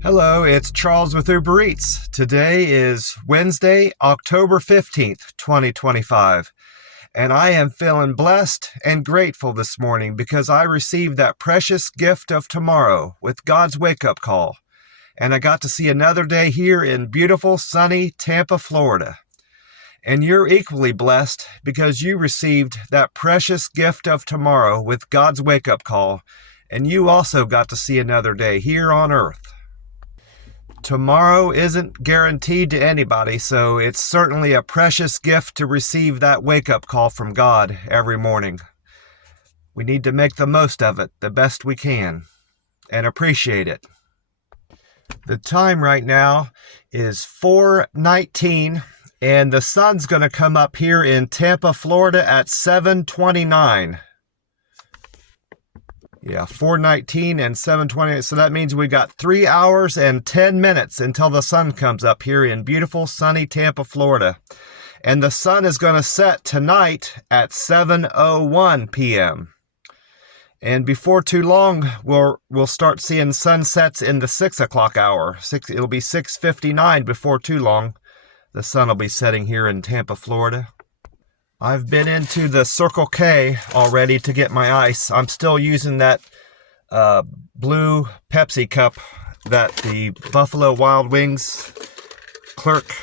Hello, it's Charles with Uber Eats. Today is Wednesday, October 15th, 2025, and I am feeling blessed and grateful this morning because I received that precious gift of tomorrow with God's wake-up call, and I got to see another day here in beautiful, sunny Tampa, Florida. And you're equally blessed because you received that precious gift of tomorrow with God's wake-up call, and you also got to see another day here on earth. Tomorrow isn't guaranteed to anybody, so it's certainly a precious gift to receive that wake-up call from God every morning. We need to make the most of it the best we can and appreciate it. The time right now is 4:19, and the sun's going to come up here in Tampa, Florida at 7:29. Yeah, 4:19 and 7:20. So that means we got 3 hours and 10 minutes until the sun comes up here in beautiful sunny Tampa, Florida. And the sun is going to set tonight at 7:01 p.m. And before too long, we'll start seeing sunsets in the 6 o'clock hour. It'll be 6:59 before too long. The sun will be setting here in Tampa, Florida. I've been into the Circle K already to get my ice. I'm still using that blue Pepsi cup that the Buffalo Wild Wings clerk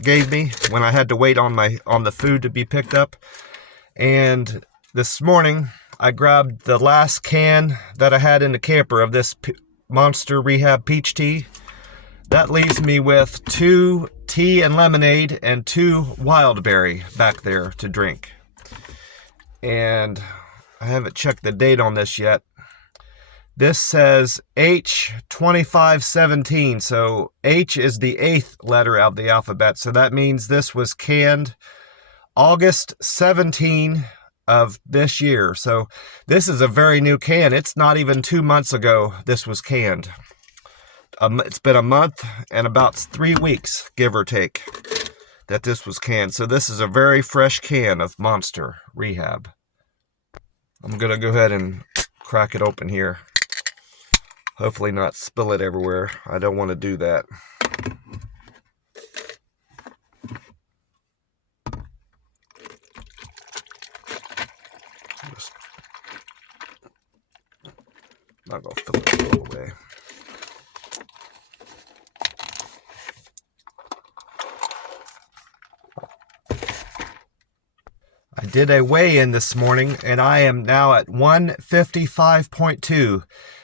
gave me when I had to wait on the food to be picked up. And this morning, I grabbed the last can that I had in the camper of this Monster Rehab Peach Tea. That leaves me with 2 tea and lemonade and 2 wild berry back there to drink. And I haven't checked the date on this yet. This says H2517, so H is the 8th letter of the alphabet, so that means this was canned August 17 of this year. So this is a very new can. It's not even 2 months ago this was canned. It's been a month and about 3 weeks, give or take, that this was canned. So this is a very fresh can of Monster Rehab. I'm going to go ahead and crack it open here. Hopefully not spill it everywhere. I don't want to do that. Not going to fill it all the way. I did a weigh-in this morning, and I am now at 155.2.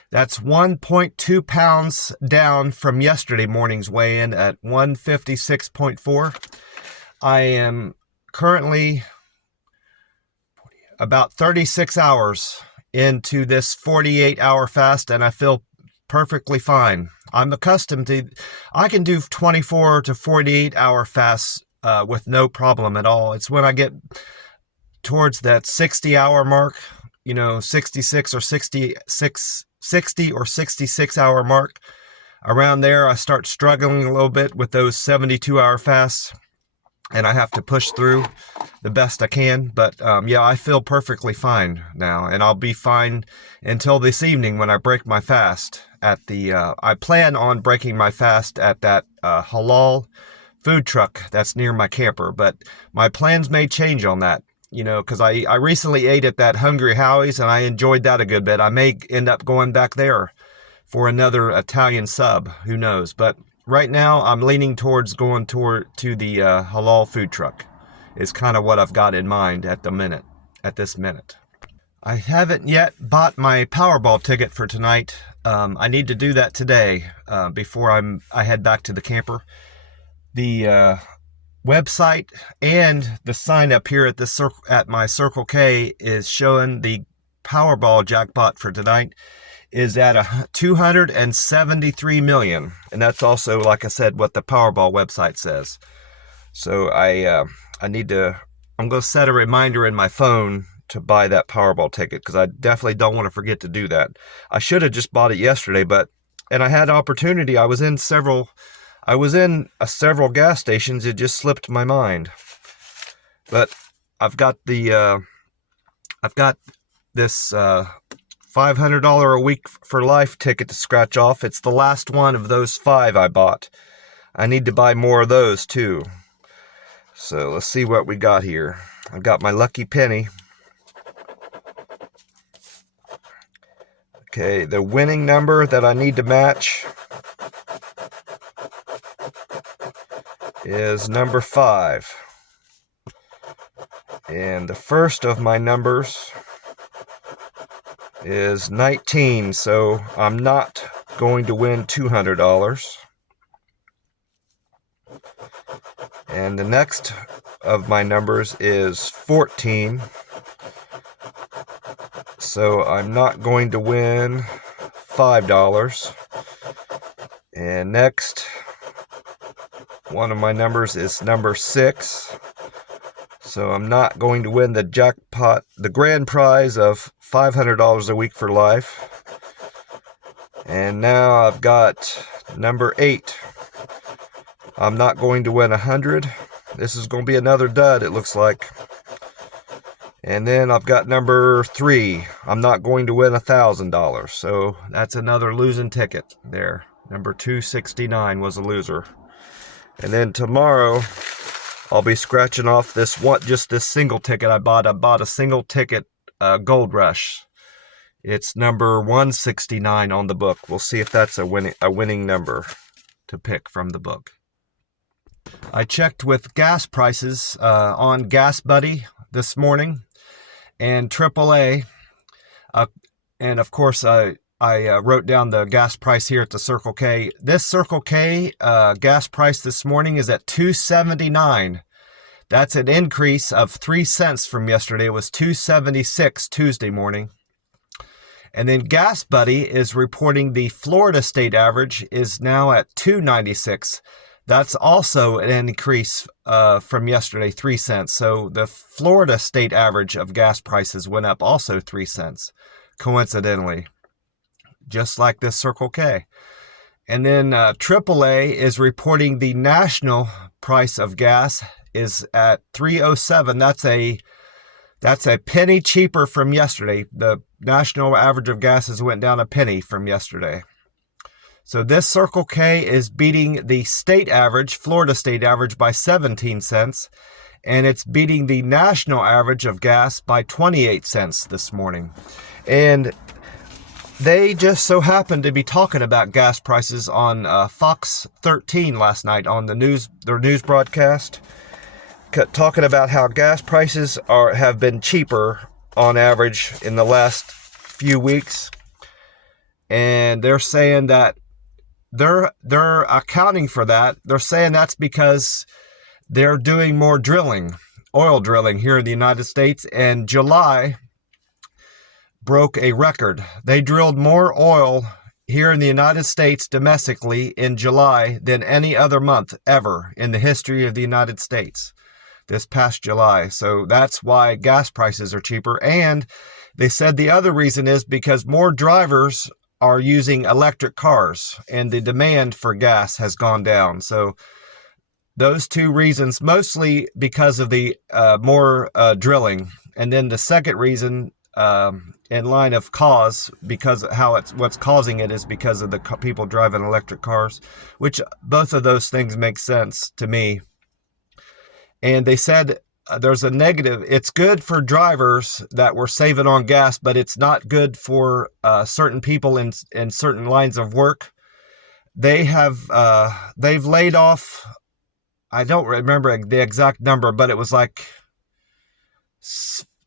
That's 1.2 pounds down from yesterday morning's weigh-in at 156.4. I am currently about 36 hours into this 48-hour fast, and I feel perfectly fine. I'm accustomed to, I can do 24 to 48-hour fasts with no problem at all. It's when I get towards that 60-hour mark, 66 or 60 or 66 hour mark. Around there, I start struggling a little bit with those 72-hour fasts, and I have to push through the best I can. But yeah, I feel perfectly fine now, and I'll be fine until this evening when I break my fast at the, I plan on breaking my fast at that halal food truck that's near my camper, but my plans may change on that. Because I recently ate at that Hungry Howie's, and I enjoyed that a good bit. I may end up going back there for another Italian sub. Who knows? But right now, I'm leaning towards going to the halal food truck. Is kind of what I've got in mind at this minute. I haven't yet bought my Powerball ticket for tonight. I need to do that today before I head back to the camper. The website and the sign up here at my Circle K is showing the Powerball jackpot for tonight is at 273 million, and that's also, like I said, what the Powerball website says. So I'm going to set a reminder in my phone to buy that Powerball ticket, because I definitely don't want to forget to do that. I should have just bought it yesterday, and I had opportunity. I was in several gas stations. It just slipped my mind. But I've got this $500 a week for life ticket to scratch off. It's the last one of those 5 I bought. I need to buy more of those too. So let's see what we got here. I got my lucky penny. Okay, the winning number that I need to match is number 5. And the first of my numbers is 19, so I'm not going to win $200. And the next of my numbers is 14, so I'm not going to win $5. And next, one of my numbers is number 6, so I'm not going to win the jackpot, the grand prize of $500 a week for life. And now I've got number 8. I'm not going to win 100. This is going to be another dud, it looks like. And then I've got number 3. I'm not going to win $1,000. So that's another losing ticket there. Number 269 was a loser. And then tomorrow I'll be scratching off this one, just this single ticket I bought. I bought a single ticket Gold Rush. It's number 169 on the book. We'll see if that's a winning number to pick from the book. I checked with gas prices on GasBuddy this morning and AAA, and of course I wrote down the gas price here at the Circle K. This Circle K gas price this morning is at $2.79. That's an increase of 3 cents from yesterday. It was $2.76 Tuesday morning. And then GasBuddy is reporting the Florida state average is now at $2.96. That's also an increase from yesterday, 3 cents. So the Florida state average of gas prices went up also 3 cents, coincidentally, just like this Circle K. And then AAA is reporting the national price of gas is at $3.07. That's a penny cheaper from yesterday. The national average of gases went down a penny from yesterday. So this Circle K is beating the state average, Florida state average, by 17 cents. And it's beating the national average of gas by 28 cents this morning. And they just so happened to be talking about gas prices on Fox 13 last night on their news broadcast, talking about how gas prices have been cheaper on average in the last few weeks. And they're saying that they're accounting for that. They're saying that's because they're doing more drilling, oil drilling here in the United States. And July broke a record. They drilled more oil here in the United States domestically in July than any other month ever in the history of the United States this past July. So that's why gas prices are cheaper. And they said the other reason is because more drivers are using electric cars and the demand for gas has gone down. So those two reasons, mostly because of the more drilling. And then the second reason in line of cause, because what's causing it is because of the people driving electric cars, which both of those things make sense to me. And they said there's a negative. It's good for drivers that were saving on gas, but it's not good for certain people in certain lines of work. They've laid off, I don't remember the exact number, but it was like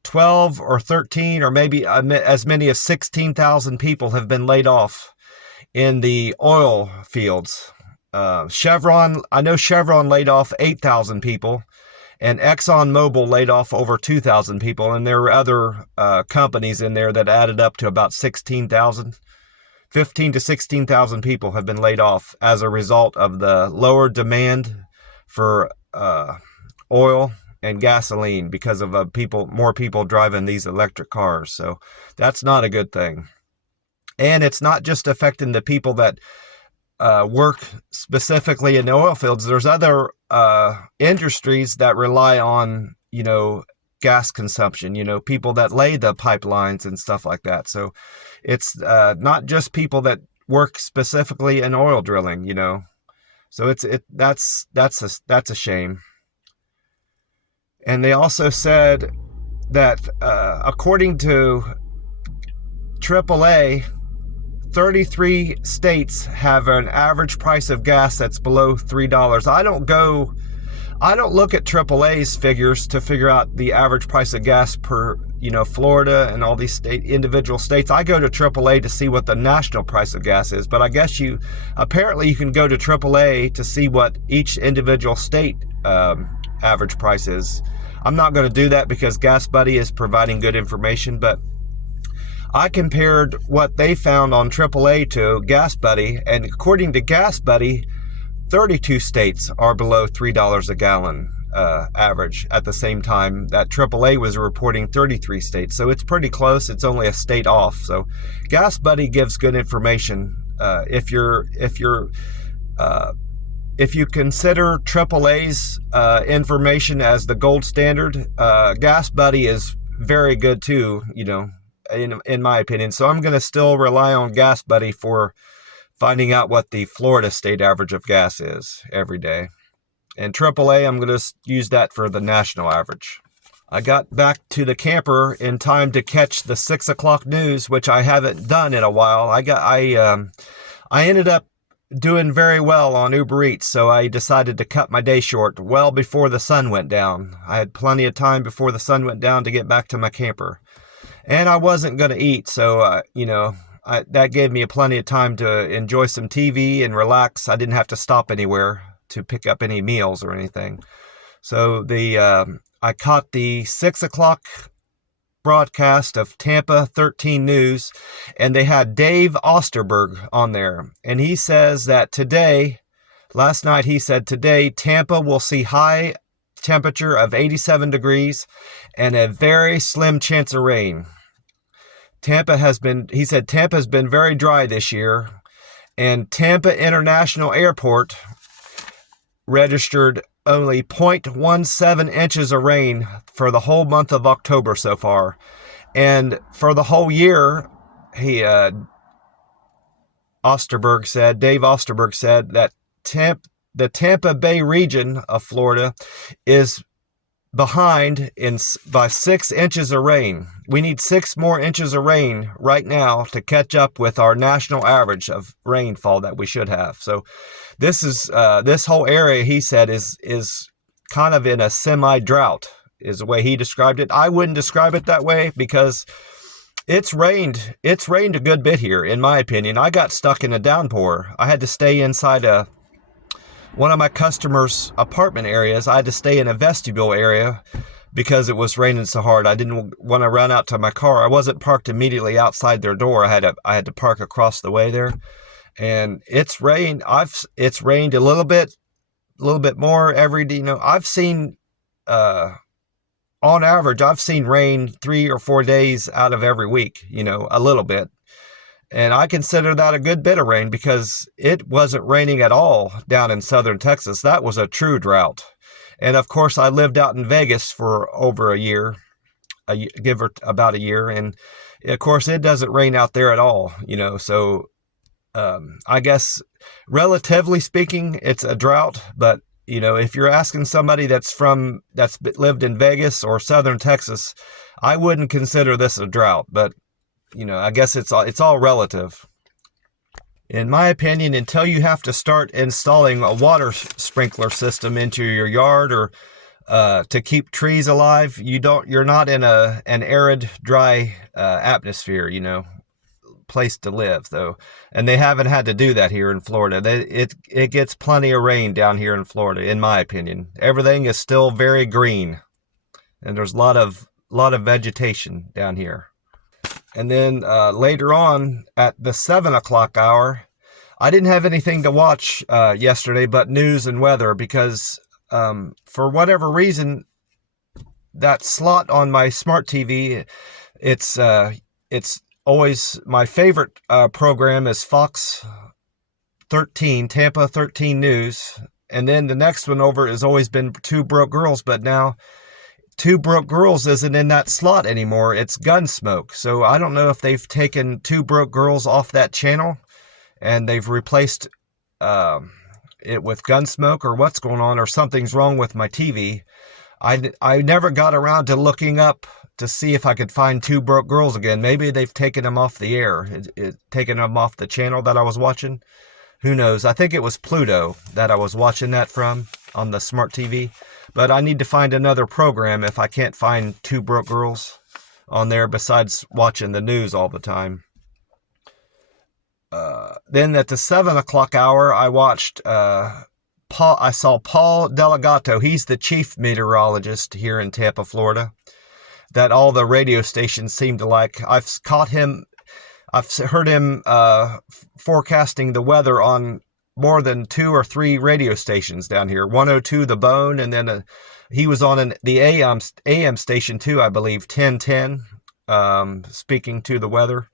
12 or 13 or maybe as many as 16,000 people have been laid off in the oil fields. Chevron, I know Chevron laid off 8,000 people. And ExxonMobil laid off over 2,000 people, and there were other companies in there that added up to about 16,000. 15 to 16,000 people have been laid off as a result of the lower demand for oil and gasoline because of more people driving these electric cars. So that's not a good thing. And it's not just affecting the people that work specifically in the oil fields. There's other industries that rely on, gas consumption, people that lay the pipelines and stuff like that. So it's not just people that work specifically in oil drilling, So that's a shame. And they also said that according to AAA, 33 states have an average price of gas that's below $3. I don't look at AAA's figures to figure out the average price of gas per, Florida and all these individual states. I go to AAA to see what the national price of gas is, but I guess apparently you can go to AAA to see what each individual state average price is. I'm not going to do that because Gas Buddy is providing good information, but I compared what they found on AAA to Gas Buddy, and according to Gas Buddy, 32 states are below $3 a gallon average at the same time that AAA was reporting 33 states. So it's pretty close. It's only a state off. So Gas Buddy gives good information. If you consider AAA's information as the gold standard, Gas Buddy is very good too, in my opinion. So I'm going to still rely on Gas Buddy for finding out what the Florida state average of gas is every day. And AAA, I'm going to use that for the national average. I got back to the camper in time to catch the 6 o'clock news, which I haven't done in a while. I ended up doing very well on Uber Eats, so I decided to cut my day short well before the sun went down. I had plenty of time before the sun went down to get back to my camper. And I wasn't going to eat, so, that gave me plenty of time to enjoy some TV and relax. I didn't have to stop anywhere to pick up any meals or anything. So I caught the 6 o'clock broadcast of Tampa 13 News, and they had Dave Osterberg on there. And he says that last night he said today, Tampa will see high temperature of 87 degrees and a very slim chance of rain. He said Tampa's been very dry this year, and Tampa International Airport registered only 0.17 inches of rain for the whole month of October so far. And for the whole year, Dave Osterberg said that the Tampa Bay region of Florida is behind by 6 inches of rain. We need 6 more inches of rain right now to catch up with our national average of rainfall that we should have. So this whole area, he said, is kind of in a semi-drought, is the way he described it. I wouldn't describe it that way because it's rained a good bit here, in my opinion. I got stuck in a downpour. I had to stay inside one of my customers' apartment areas. I had to stay in a vestibule area because it was raining so hard. I didn't want to run out to my car. I wasn't parked immediately outside their door. I had to park across the way there. And it's rained. It's rained a little bit more every day. I've seen, on average, I've seen rain 3 or 4 days out of every week, a little bit. And I consider that a good bit of rain because it wasn't raining at all down in southern Texas. That was a true drought. And of course, I lived out in Vegas for over a year, give or about a year. And of course, it doesn't rain out there at all, So I guess relatively speaking, it's a drought. But, if you're asking somebody that's lived in Vegas or southern Texas, I wouldn't consider this a drought. But I guess it's all relative. In my opinion, until you have to start installing a water sprinkler system into your yard or to keep trees alive, you're not in an arid, dry atmosphere, place to live though. And they haven't had to do that here in Florida. It gets plenty of rain down here in Florida, in my opinion. Everything is still very green, and there's a lot of vegetation down here. And then later on at the 7 o'clock hour, I didn't have anything to watch yesterday but news and weather because for whatever reason, that slot on my smart TV, it's always my favorite program is Fox 13, Tampa 13 News. And then the next one over has always been Two Broke Girls, but now Two Broke Girls isn't in that slot anymore. It's Gunsmoke. So I don't know if they've taken Two Broke Girls off that channel and they've replaced it with Gunsmoke, or what's going on, or something's wrong with my TV. I never got around to looking up to see if I could find Two Broke Girls again. Maybe they've taken them off the air, taken them off the channel that I was watching. Who knows? I think it was Pluto that I was watching that from on the smart TV. But I need to find another program if I can't find Two Broke Girls on there besides watching the news all the time. Then at the 7 o'clock hour, I watched I saw Paul Delegato. He's the chief meteorologist here in Tampa, Florida, that all the radio stations seem to like. I've heard him forecasting the weather on more than 2 or 3 radio stations down here. 102 The Bone, and then he was on the AM station too, I believe, 1010, speaking to the weather.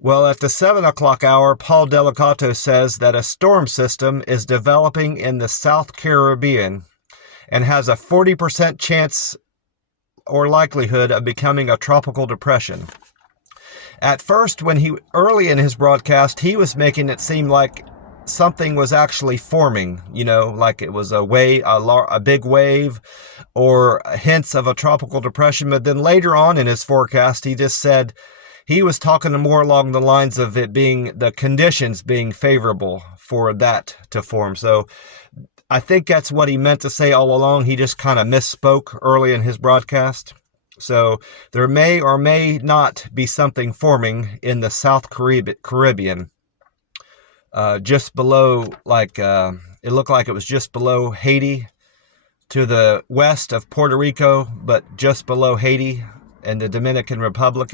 Well, at the 7 o'clock hour, Paul Delegato says that a storm system is developing in the South Caribbean and has a 40% chance or likelihood of becoming a tropical depression. At first, early in his broadcast, he was making it seem like something was actually forming, like it was a big wave or hints of a tropical depression. But then later on in his forecast, he just said he was talking more along the lines of it being the conditions being favorable for that to form. So I think that's what he meant to say all along. He just kind of misspoke early in his broadcast. So there may or may not be something forming in the South Caribbean. Just below, it looked like it was just below Haiti, to the west of Puerto Rico, but just below Haiti and the Dominican Republic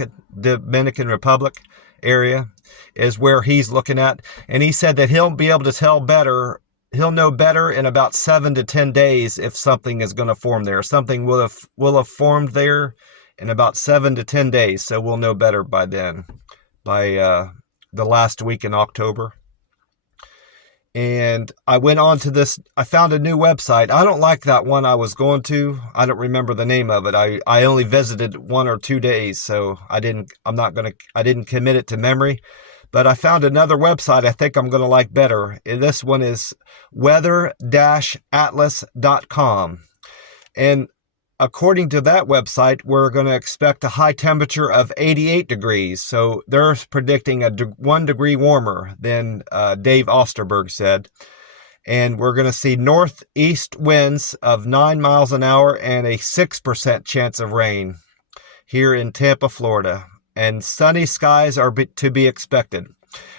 area is where he's looking at. And he said that he'll be able to tell better. He'll know better in about 7 to 10 days if something is going to form there. Something will have formed there in about 7 to 10 days. So we'll know better by then, by the last week in October. And I went on to this, I found a new website. I don't like that one I was going to. I don't remember the name of it. I only visited 1 or 2 days, so I didn't commit it to memory. But I found another website I think I'm going to like better. This one is weather-atlas.com. And according to that website, we're going to expect a high temperature of 88 degrees. So they're predicting 1 degree warmer than Dave Osterberg said. And we're going to see northeast winds of 9 miles an hour and a 6% chance of rain here in Tampa, Florida. And sunny skies are to be expected.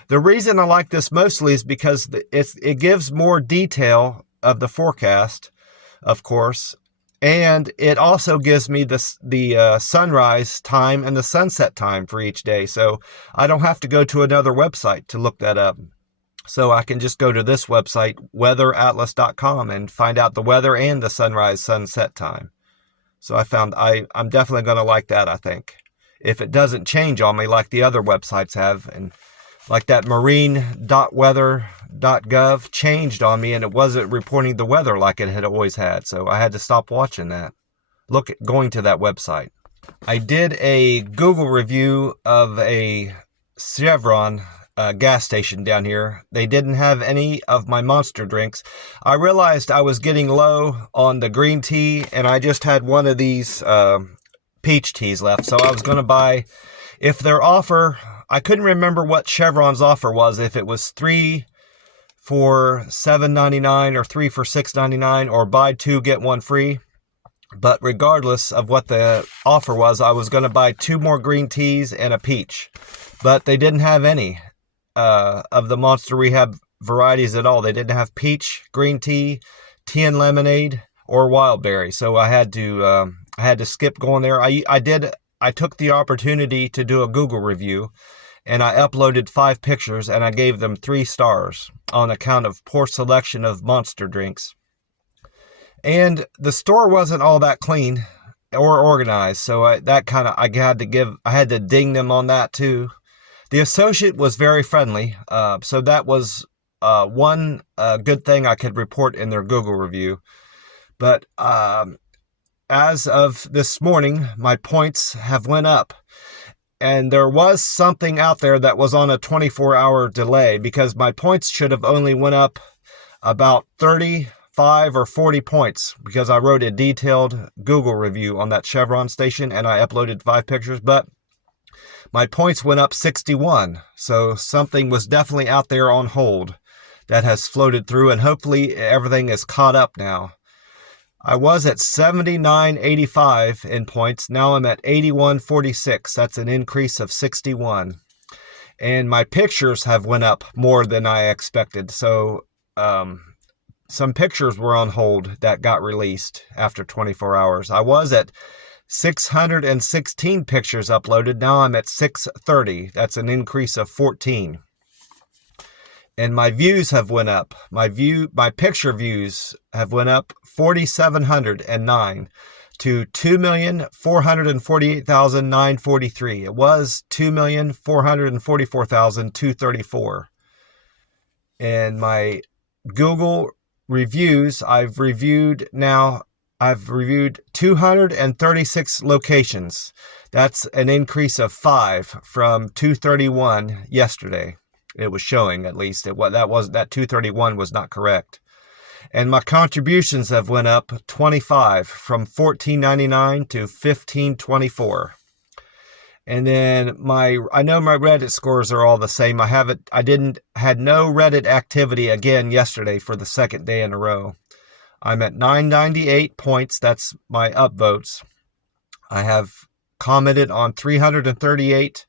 The reason I like this mostly is because it gives more detail of the forecast, of course. And it also gives me the sunrise time and the sunset time for each day. So I don't have to go to another website to look that up. So I can just go to this website, weatheratlas.com, and find out the weather and the sunrise sunset time. So I found I'm definitely going to like that, I think. If it doesn't change on me like the other websites have, and like that marine.weather.gov changed on me and it wasn't reporting the weather like it had always had. So I had to stop watching that. Going to that website. I did a Google review of a Chevron gas station down here. They didn't have any of my Monster drinks. I realized I was getting low on the green tea and I just had one of these peach teas left. So I was going to buy, if their offer, I couldn't remember what Chevron's offer was, if it was 3 for $7.99 or 3 for $6.99 or buy 2 get 1 free. But regardless of what the offer was, I was going to buy 2 more green teas and a peach. But they didn't have any of the Monster Rehab varieties at all. They didn't have peach, green tea, tea and lemonade, or wild berry. So I had to skip going there. I took the opportunity to do a Google review, and I uploaded 5 pictures, and I gave them 3 stars on account of poor selection of Monster drinks. And the store wasn't all that clean or organized, so I had to ding them on that too. The associate was very friendly, so that was one good thing I could report in their Google review. But as of this morning, my points have went up. And there was something out there that was on a 24-hour delay, because my points should have only went up about 35 or 40 points, because I wrote a detailed Google review on that Chevron station and I uploaded 5 pictures, but my points went up 61. So something was definitely out there on hold that has floated through, and hopefully everything is caught up now. I was at 79.85 in points. Now I'm at 81.46. That's an increase of 61. And my pictures have went up more than I expected. So some pictures were on hold that got released after 24 hours. I was at 616 pictures uploaded. Now I'm at 630. That's an increase of 14. And my views have went up. My picture views have went up 4,709 to 2,448,943. It was 2,444,234. And my Google reviews, I've reviewed 236 locations. That's an increase of 5 from 231 yesterday. It was showing, at least that 231 was not correct. And my contributions have went up 25 from $14.99 to $15.24. And then I know my Reddit scores are all the same. I had no Reddit activity again yesterday for the second day in a row. I'm at 998 points. That's my upvotes. I have commented on 338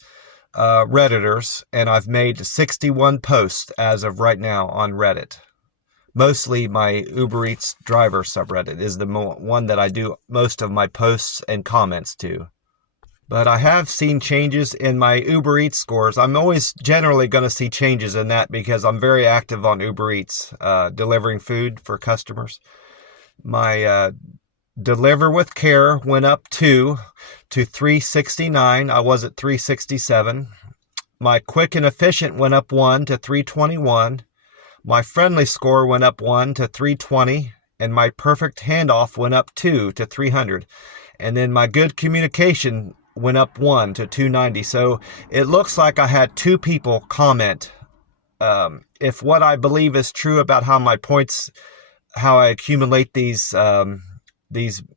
Redditors, and I've made 61 posts as of right now on Reddit. Mostly my Uber Eats driver subreddit is the one that I do most of my posts and comments to. But I have seen changes in my Uber Eats scores. I'm always generally going to see changes in that because I'm very active on Uber Eats, delivering food for customers. My Deliver with Care went up 2 to 369. I was at 367. My Quick and Efficient went up 1 to 321. My Friendly score went up 1 to 320. And my Perfect Handoff went up 2 to 300. And then my Good Communication went up 1 to 290. So it looks like I had 2 people comment. If what I believe is true about how my points, how I accumulate these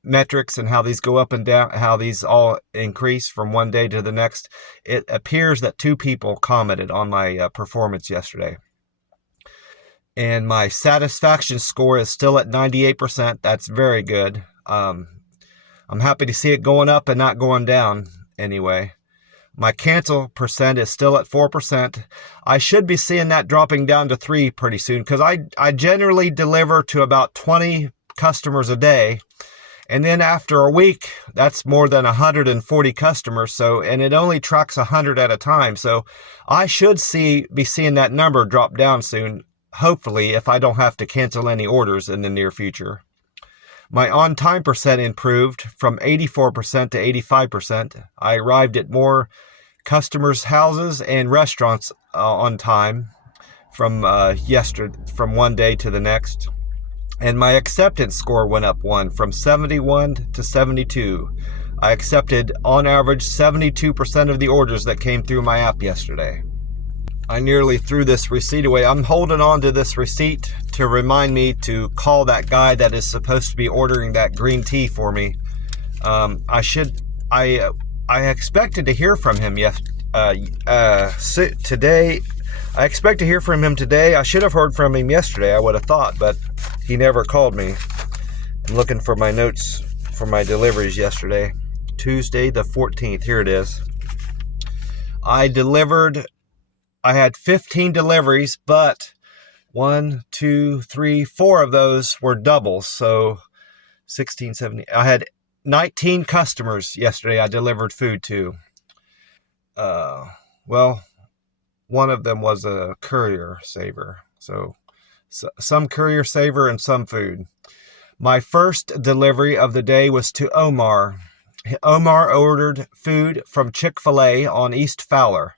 metrics and how these go up and down, how these all increase from one day to the next, it appears that 2 people commented on my performance yesterday. And my satisfaction score is still at 98%. That's very good. I'm happy to see it going up and not going down anyway. My cancel percent is still at 4%. I should be seeing that dropping down to 3 pretty soon, because I generally deliver to about 20 customers a day. And then after a week, that's more than 140 customers. And it only tracks 100 at a time. So I should be seeing that number drop down soon, hopefully, if I don't have to cancel any orders in the near future. My on-time percent improved from 84% to 85%. I arrived at more customers' houses and restaurants on time from one day to the next. And my acceptance score went up 1 from 71 to 72. I accepted, on average, 72% of the orders that came through my app yesterday. I nearly threw this receipt away. I'm holding on to this receipt to remind me to call that guy that is supposed to be ordering that green tea for me. I expected to hear from him today. I expect to hear from him today. I should have heard from him yesterday, I would have thought, but he never called me. I'm looking for my notes for my deliveries yesterday. Tuesday the 14th. Here it is. I had 15 deliveries, but 4 of those were doubles. So 16, 17. I had 19 customers yesterday I delivered food to. One of them was a courier saver. So some courier saver and some food. My first delivery of the day was to Omar. Omar ordered food from Chick-fil-A on East Fowler.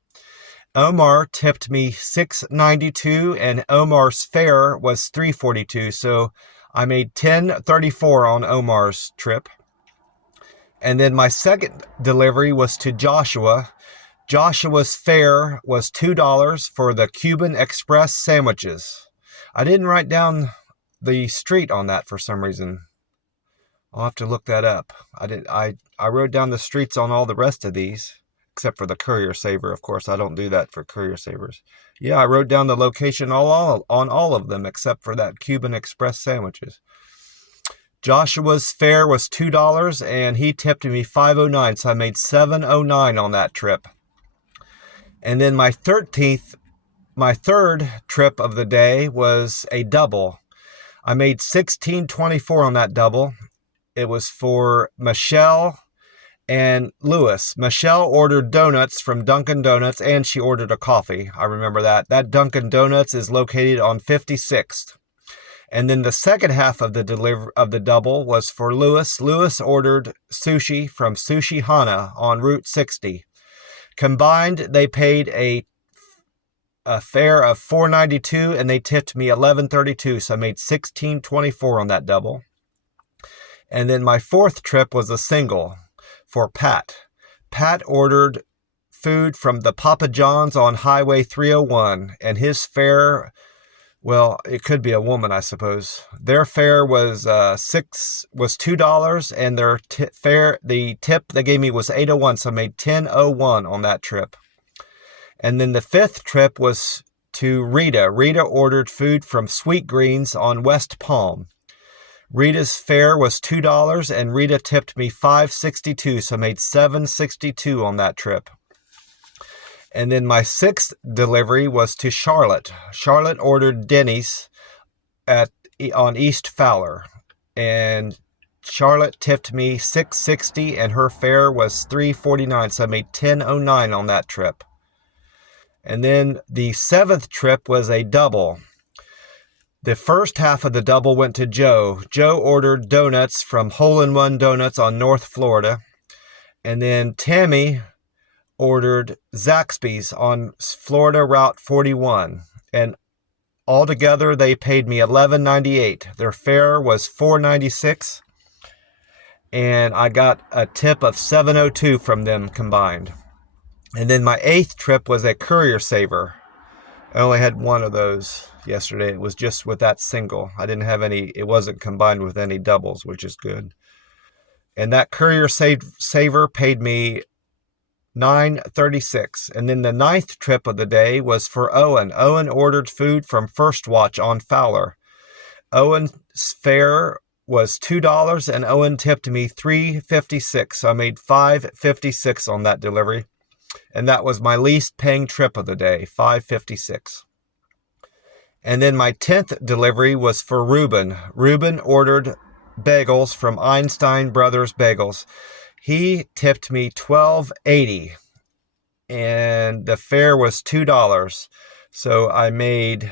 Omar tipped me $6.92 and Omar's fare was $3.42. So I made $10.34 on Omar's trip. And then my second delivery was to Joshua. Joshua's fare was $2 for the Cuban Express sandwiches. I didn't write down the street on that for some reason. I'll have to look that up. I wrote down the streets on all the rest of these, except for the Courier Saver. Of course, I don't do that for Courier Savers. Yeah, I wrote down the location on all of them, except for that Cuban Express sandwiches. Joshua's fare was $2, and he tipped me $5.09, so I made $7.09 on that trip. And then my third trip of the day was a double. I made $16.24 on that double. It was for Michelle and Lewis. Michelle ordered donuts from Dunkin' Donuts, and she ordered a coffee. I remember that. That Dunkin' Donuts is located on 56th. And then the second half of the double was for Lewis. Lewis ordered sushi from Sushi Hana on Route 60. Combined, they paid a fare of $4.92, and they tipped me $11.32, so I made $16.24 on that double. And then my fourth trip was a single for Pat. Pat ordered food from the Papa John's on Highway 301, and his fare, well, it could be a woman, I suppose. Their fare was $2, and the tip they gave me was $8.01, so I made $10.01 on that trip. And then the fifth trip was to Rita. Rita ordered food from Sweet Greens on West Palm. Rita's fare was $2, and Rita tipped me $5.62, so I made $7.62 on that trip. And then my sixth delivery was to Charlotte. Charlotte ordered Denny's on East Fowler, and Charlotte tipped me $6.60, and her fare was $3.49, so I made $10.09 on that trip. And then the seventh trip was a double. The first half of the double went to Joe. Joe ordered donuts from Hole in One Donuts on North Florida. And then Tammy ordered Zaxby's on Florida Route 41. And altogether, they paid me $11.98. Their fare was $4.96. And I got a tip of $7.02 from them combined. And then my eighth trip was a Courier Saver. I only had one of those yesterday. It was just with that single. I didn't have any, it wasn't combined with any doubles, which is good. And that Courier Saver paid me $9.36. And then the ninth trip of the day was for Owen. Owen ordered food from First Watch on Fowler. Owen's fare was $2, and Owen tipped me $3.56. So I made $5.56 on that delivery. And that was my least paying trip of the day, $5.56. And then my 10th delivery was for Ruben. Ruben ordered bagels from Einstein Brothers Bagels. He tipped me $12.80, and the fare was $2. So I made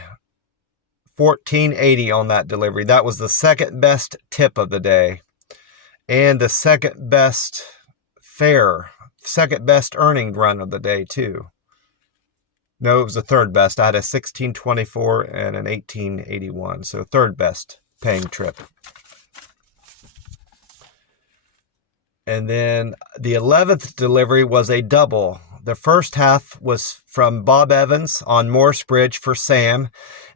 $14.80 on that delivery. That was the second best tip of the day, and the second best fare. Second best earning run of the day, too. No, it was the third best. I had a $16.24 and an $18.81. So third best paying trip. And then the 11th delivery was a double. The first half was from Bob Evans on Morse Bridge for Sam.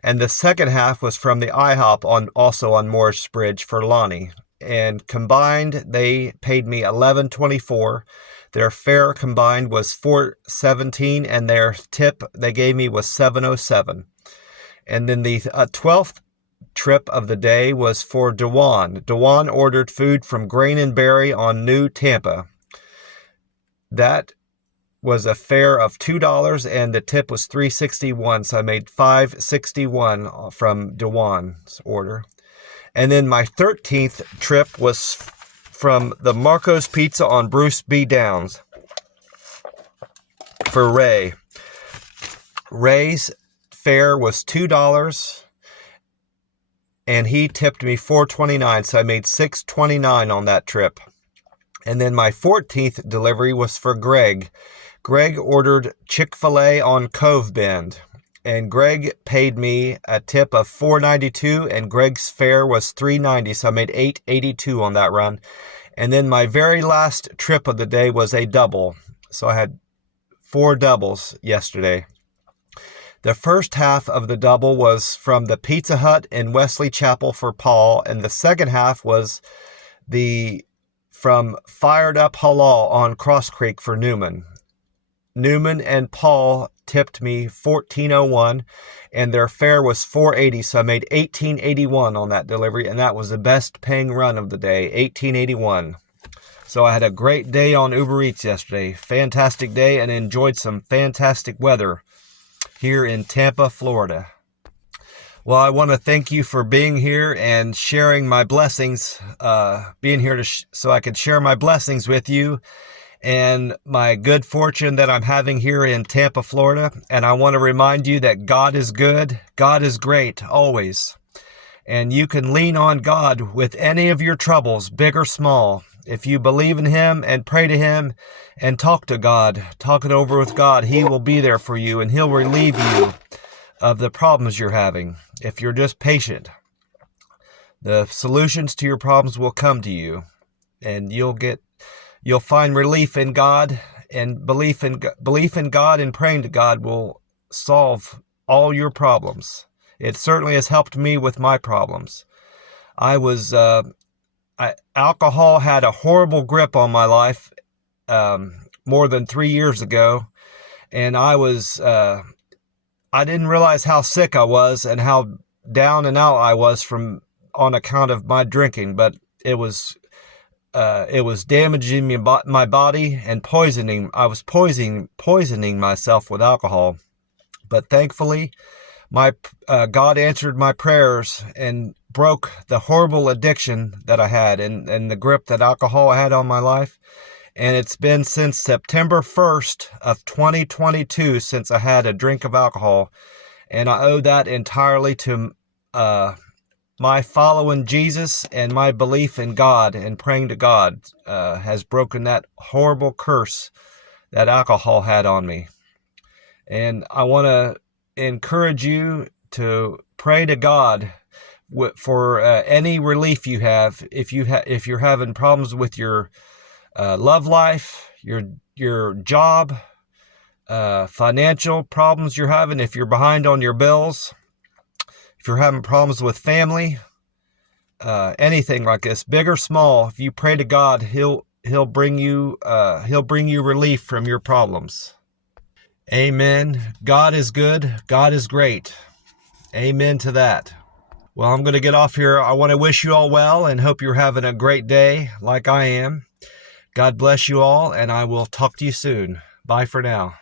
And the second half was from the IHOP also on Morse Bridge for Lonnie. And combined, they paid me $11.24. Their fare combined was $4.17, and their tip they gave me was $7.07. And then the 12th trip of the day was for Dewan. Dewan ordered food from Grain and Berry on New Tampa. That was a fare of $2, and the tip was $3.61, so I made $5.61 from Dewan's order. And then my 13th trip was from the Marco's Pizza on Bruce B. Downs for Ray. Ray's fare was $2, and he tipped me $4.29, so I made $6.29 on that trip. And then my 14th delivery was for Greg. Greg ordered Chick-fil-A on Cove Bend, and Greg paid me a tip of $4.92, and Greg's fare was $3.90, so I made $8.82 on that run. And then my very last trip of the day was a double. So I had 4 doubles yesterday. The first half of the double was from the Pizza Hut in Wesley Chapel for Paul, and the second half was from Fired Up Halal on Cross Creek for Newman. Newman and Paul tipped me $14.01, and their fare was $4.80, so I made $18.81 on that delivery, and that was the best paying run of the day, $18.81. So I had a great day on Uber Eats yesterday, fantastic day, and enjoyed some fantastic weather here in Tampa, Florida. Well, I want to thank you for being here and sharing my blessings, being here so I could share my blessings with you and my good fortune that I'm having here in Tampa, Florida. And I want to remind you that God is good, God is great, always. And you can lean on God with any of your troubles, big or small. If you believe in Him and pray to Him and talk to God, talk it over with God, He will be there for you and He'll relieve you of the problems you're having. If you're just patient, the solutions to your problems will come to you, and you'll find relief in God, and belief in God and praying to God will solve all your problems. It certainly has helped me with my problems. Alcohol had a horrible grip on my life more than 3 years ago, and I didn't realize how sick I was and how down and out I was on account of my drinking, but it was damaging my body and poisoning. I was poisoning myself with alcohol, but thankfully, God answered my prayers and broke the horrible addiction that I had and the grip that alcohol had on my life. And it's been since September 1st of 2022 since I had a drink of alcohol. And I owe that entirely to my following Jesus, and my belief in God and praying to God has broken that horrible curse that alcohol had on me. And I want to encourage you to pray to God for any relief you have. If you're having problems with your love life, your job, financial problems you're having, if you're behind on your bills, if you're having problems with family, anything like this, big or small, if you pray to God, He'll bring you relief from your problems. Amen. God is good. God is great. Amen to that. Well, I'm going to get off here. I want to wish you all well and hope you're having a great day like I am. God bless you all, and I will talk to you soon. Bye for now.